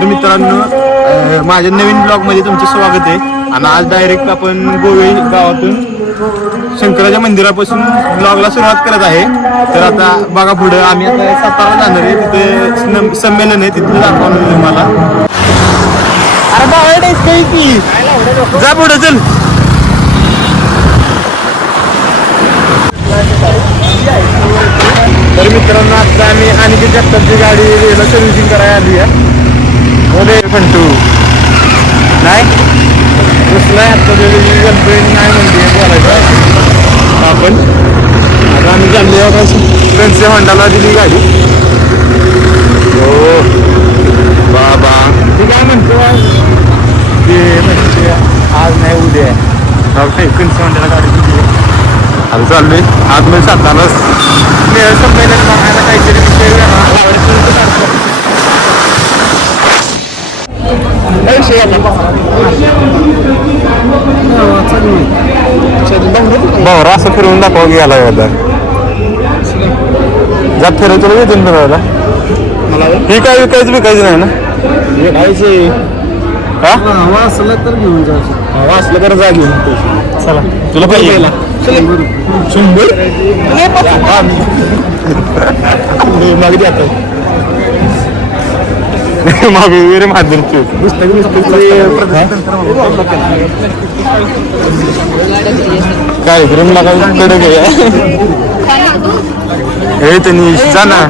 तर मित्रांनो माझ्या नवीन ब्लॉगमध्ये तुमचं स्वागत आहे. आणि आज डायरेक्ट आपण गोवे गावातून शंकराच्या मंदिरापासून ब्लॉगला सुरुवात करत आहे. तर आता बघा पुढं आम्ही आता सातारा जाणार आहे, तिथे संमेलन आहे, तिथलं दाखवणार मला. अरे बाबा की जा पुढे चल. तर मित्रांनो आता आम्ही आणखी जगतापची गाडी सर्व्हिसिंग करायला आली आहे. बोले पण तू नाही दुसरा आता गर्लफ्रेंड नाही म्हणते बोलायचं आपण. आता आम्ही चालले फ्रेंड्सच्या होंडाला दिली गाडी. हो बाबा तू काय म्हणतो ते म्हणजे आज नाही उद्या फ्रेंड्सच्या होंडाला गाडी दिली. आता चाललोय आतमध्ये सातारा संमेलन बघायला काहीतरी विषय भावरा असं फिरवून दाखवा गेला एकदा जात फिरवतो ना येतो फिरवायला. ही काय विकायचं नाही ना विकायचे हवा असलं तर घेऊन जायचं. हवा असलं तर जा घेऊन चला तुला पाहिजे 100 मागे द्या मागे वगैरे माध्यम कार्यक्रम कडे घ्या. हे तनिष जा ना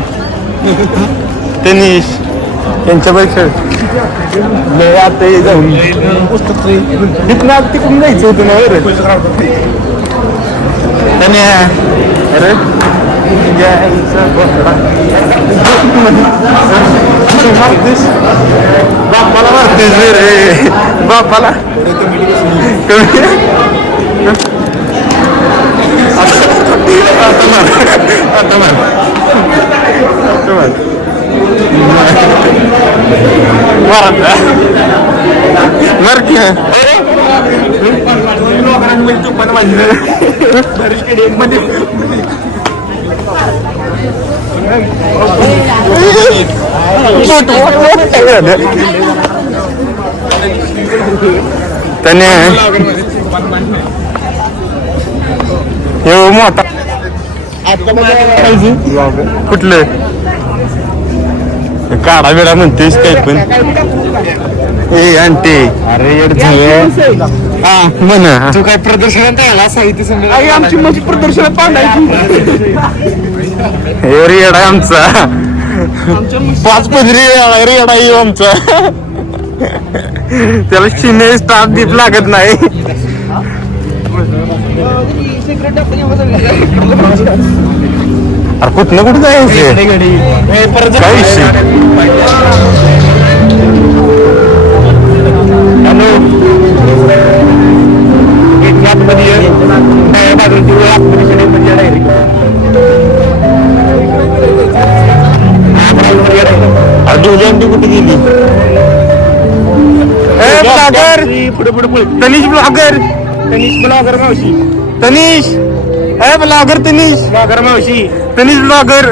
तनिष त्यांच्यापेक्षा आता जाऊन तिथून आज तिकडून जायचं होतं ना त्याने. अरे बापाला मारतेस रे बापाला आता मर की त्याने हे मोठा कुठलं काढा बिडा म्हणतेस काही पण ए आणते. अरे हा म्हणा तू काय प्रदर्शनात आला साहित्य संमेलन आमची माझी प्रदर्शनात पाडायची. हे रेड आहे आमचा 5 पदरी रेड आहे आमचा. त्याला शिने स्टाफ दीप लागत नाही. अरे कुठं कुठं जायचं काय विषय. हॅलो कुठे गेली ब्लॉगर तनिष ब्लॉगर मावशी तनिष ब्लॉगर तनिष ब्लॉगर मावशी तनिष ब्लॉगर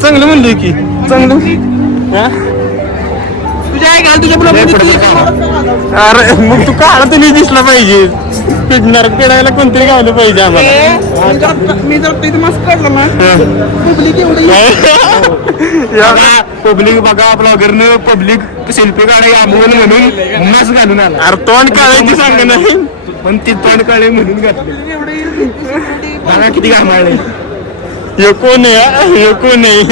चांगलं म्हणलं की चांगलं तुझ्या आहे घाल तुझ्या ब्लॉग. अरे मग तू काढा तनिष दिसला पाहिजे. पिडणार पिडायला कोणतरी गावलं पाहिजे आम्हाला. मी जर तिथे मस्त काढलं ना पब्लिक एवढी पब्लिक बघा ब्लॉगरनं पब्लिक सेल्फी काढे आंबवून म्हणून मस्त घालून आला. अरे तोंड काढायची सांग नाही पण ती तोंड काढे म्हणून घातले. बघा किती घामाळे. हे कोण आहे हे कोण आहे.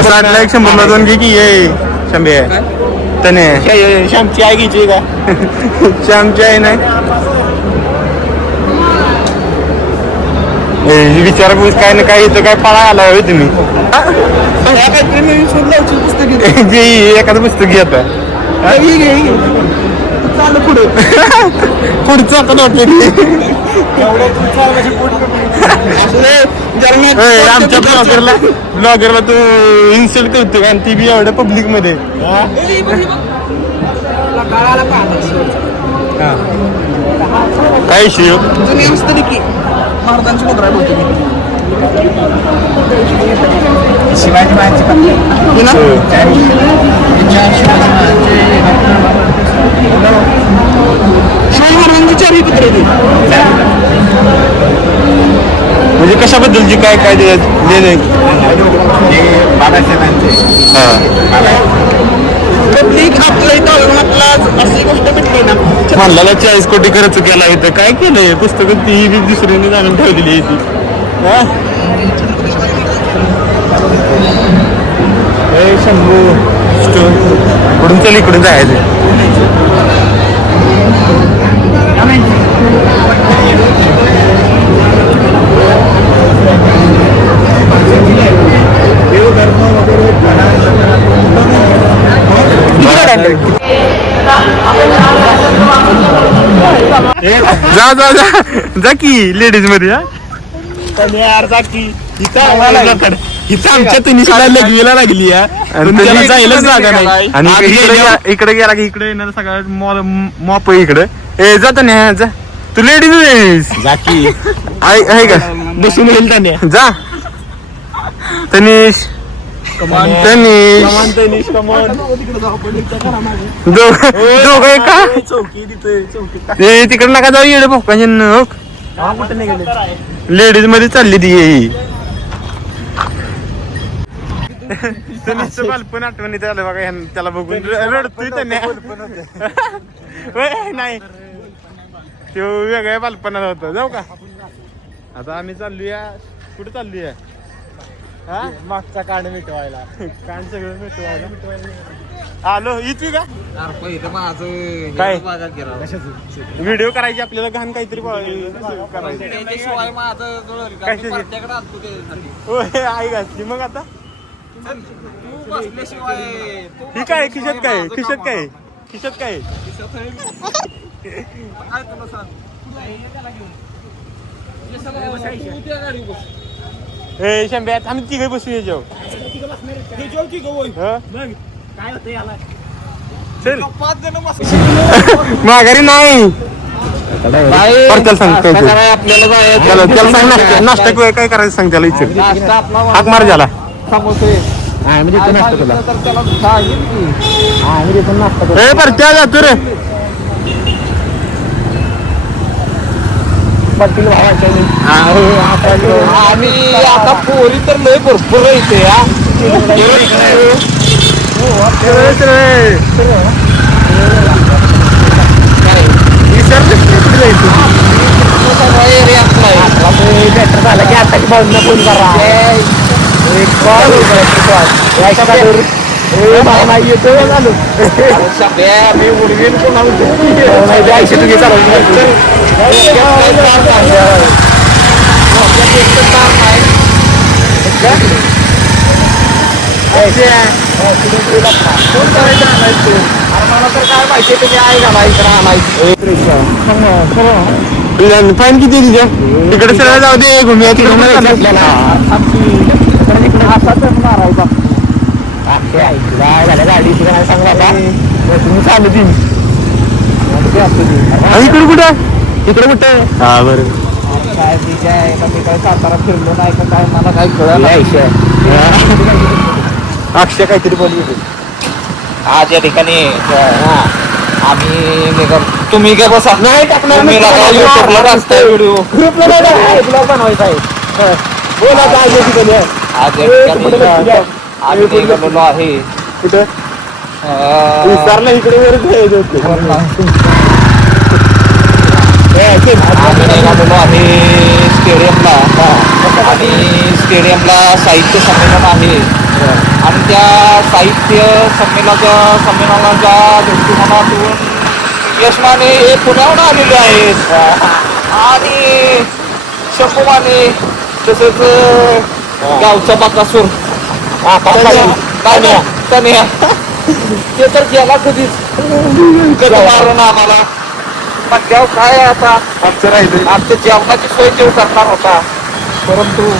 साठला 100 2 घे की ये शंभे त्याने श्यामची आई घ्यायची का श्यामची आई नाही. विचारपूस काय ना काय इथं काय पळा आला होय तुम्ही. एखादं पुस्तक घे आता पुढचं आता आमच्या ब्लॉगरला तू इन्सल्ट करतो आणि ती बी एवढ्या पब्लिक मध्ये काय विषय जुनी असतं की महाराजांची मुद्रा आहे बोलतो शिवाजी महाराजांची शिवाजी महाराजांची चारही पुत्र होती म्हणजे कशाबद्दलची काय काय प्रत्येक आपल्या इथं आपला अशी गोष्ट भेटली ना म्हणला 40 कोटी खर्च केला इथं काय केलंय पुस्तकं ती दुसरीने जाणून ठेवलेली आहे ती शंभू इकडून चल इकडून जायचं जा जा जा जा की लेडीज मध्ये यार जा की इथं आमच्या तुनिशला लगवीला लागली जायलाच जागा नाही आणि इकडे गेला की इकडे येणार सगळ्यात मॉप इकडे ए जात ना जा तू लेडीज आहेस जा की आहे का बसून येईल त्याने जा तनिष तनिष दोघं का तिकडे नका जाऊ येडे भोकांचे लेडीज मध्ये चालली ती तनिषचं बालपण आठवणीत आलं बघा त्याला बघून रडतोय त्याने नाही तो वेगळ्या बालपणात होता जाऊ का आता आम्ही चाललूया कुठे चाललूया मागचा कांड मिटवायला कांड सगळं मिटवायला आलो इथे का काय व्हिडिओ करायची आपल्याला घाण काहीतरी आई घातली मग आता ही काय खिशात काय खिशात काय खिशात काय ए शंभ्यात आम्ही तिघे बसू याच्यावर चल माघारी नाही चल सांग त्याला सांग नाश्ता काय करायचं सांग त्याला इच्छा हाक मार झाला परत्या जातो रे आम्ही आता पोरी तर लय भरपूर इथे झालं की आता फोन करा येतो झालो मी उडवीन तुम्ही मला तर काय माहिती तुम्ही आहे का नाही फाईन किती तिच्या तिकडे सगळं जाऊ दे घुम्या तिकडे गाडी सांगा तुम्ही चालू ती इकडे कुठं इकडे कुठं हा बरं काय ठीक आहे मी काय सातारा फिरलो नाही का काय मला काय कळलं अक्षय काहीतरी बोलली आज या ठिकाणी आम्ही तुम्ही काय बसा नाही युट्यूबला असतंय व्हिडिओ ग्रुपला बनवायचा आहे बोला आज या ठिकाणी आम्ही निघालेलो आहे कुठं विचारलं इकडे आम्ही निघालेलो आहे स्टेडियमला आणि स्टेडियमला साहित्य संमेलन आहे आणि त्या साहित्य संमेलनाच्या दृष्टिकोनातून यशमाने हे पुण्याहून आलेले आहेत आणि शंभूमाने तसेच गावचा बाकासूर तन्या ते तर गेला कधीच मारून आम्हाला मग काय आता आमच्या जेवणाची सोय देऊ करणार होता परंतु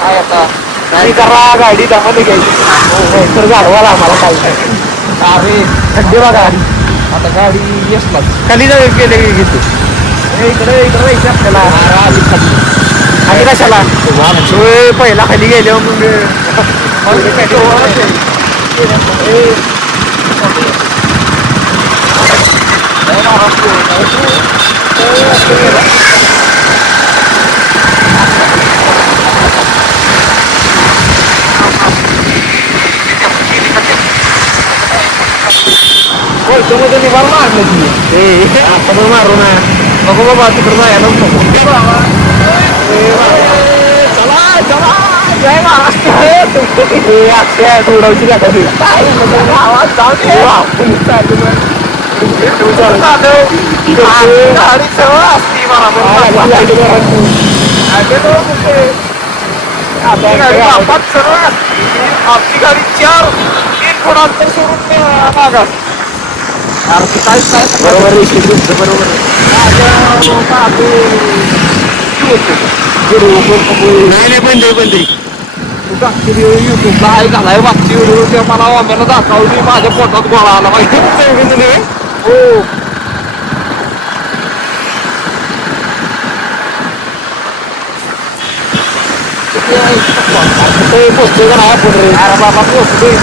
काय आता नाही करा गाडी दमाने घ्यायची तर गाडवाला आम्हाला काय अरे थंडी बघा गाडी आता गाडी येसलाच खाली गेले घेतो इकडे जायचं आपल्याला आणि कशाला पहिला खाली गेलो मग मध्ये निभार मारलं ती आता पण मारू ना नको बाबा तिकडं जायला नको चला चला जय महाराष्ट्र थोडवची आवाज गाडी सवय असती आमची गाडी 4-3 फुटांतर सोडून मागास बरोबर बरोबर नाही बंद युट्यूबला आहे घालाय मागची व्हिडिओ ते मला आम्हाला दाखवली माझ्या पोटात गोळा आला माहिती हो पोचतोय का नाही आपण रे अरे बाबा पोचतोय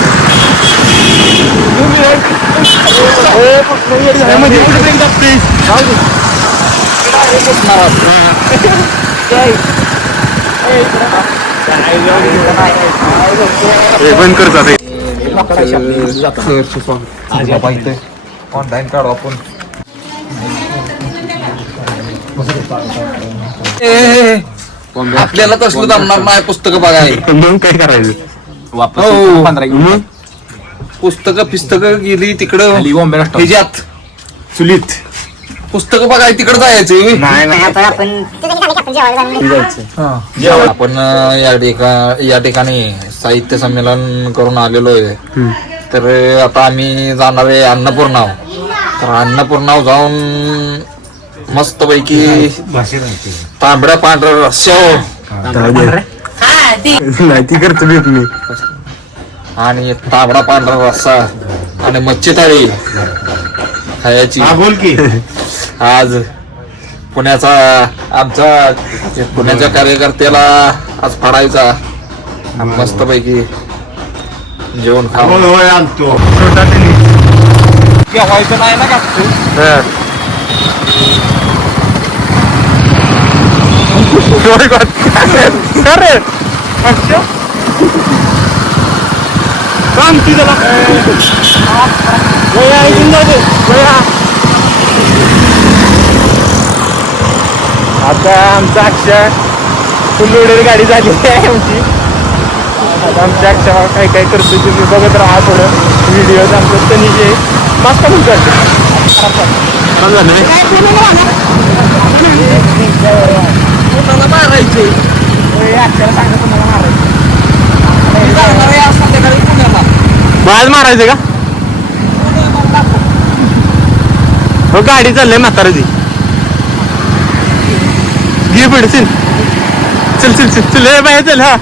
बंद करतात ऑनलाईन काढू आपण आपल्याला तसलं जमणार नाही पुस्तकं बघाय मग काय करायचं वापस पुस्तकं गेली तिकडं ह्याच्यात चुलीत पुस्तकं बघाय तिकडं जायचं नाही आपण या ठिकाणी साहित्य संमेलन करून आलेलो आहे तर आता आम्ही जाणार आहे अन्नपूर्णाव तर अन्नपूर्णाव जाऊन मस्त पैकी तांबड्या पांढऱ्या रस्स्यावर ती करतो मी आणि तांबडा पांढरा रस्सा आणि मच्छी थाळी खायची बोल की आज पुण्याचा आमचा पुण्याच्या कार्यकर्त्याला आज फाडायचा मस्त पैकी जेवण खाऊ होय आणतो व्हायचं नाही ना का आता आमचा अक्षय फुल लोडेड गाडी झाली आहे आमची आता आमच्या अक्षय काय काय करतो तुम्ही बघत राहा थोडं व्हिडिओ आमचं तनिषे मस्त पण कोणाला मारायचे अक्षयला सांगा तुम्हाला मारायचं संध्याकाळी पुण्याला बाज मारायचं का हो गाडी चाललंय म्हाताराची घे पुढे चल चल चल चल चल बाहेर चल हा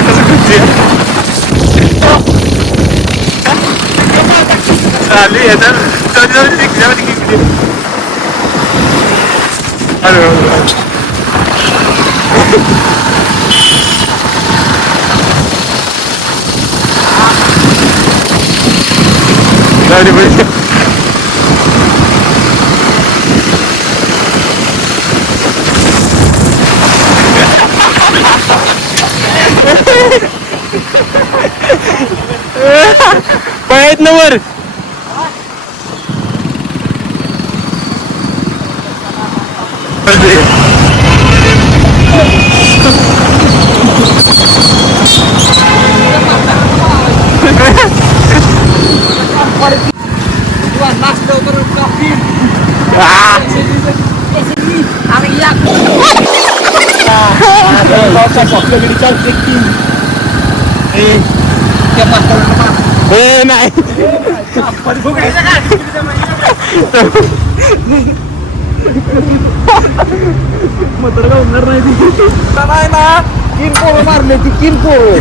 कसं करते चालू याचा पायत ना वर नाश्ता नाही नाही ना 3 पोरं मारले ती 3 पोरं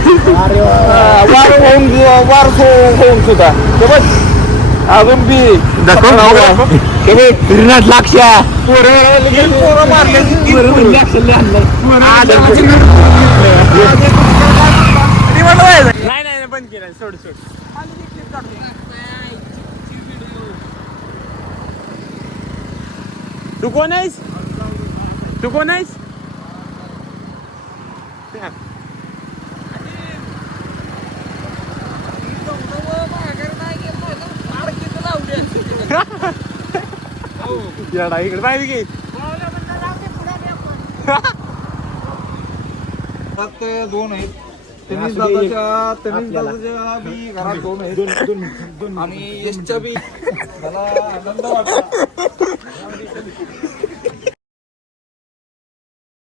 वार होऊन सुद्धा ते बघ अजून बी लाक्षा पोरं मारले नाही बंद केलं सोड तू कोण आहेस इकडे पाहिजे की दोन आहेत तनिष दादाच्या बी घरात 2 आहेत आणि यशच्या बी मला आनंद वाटला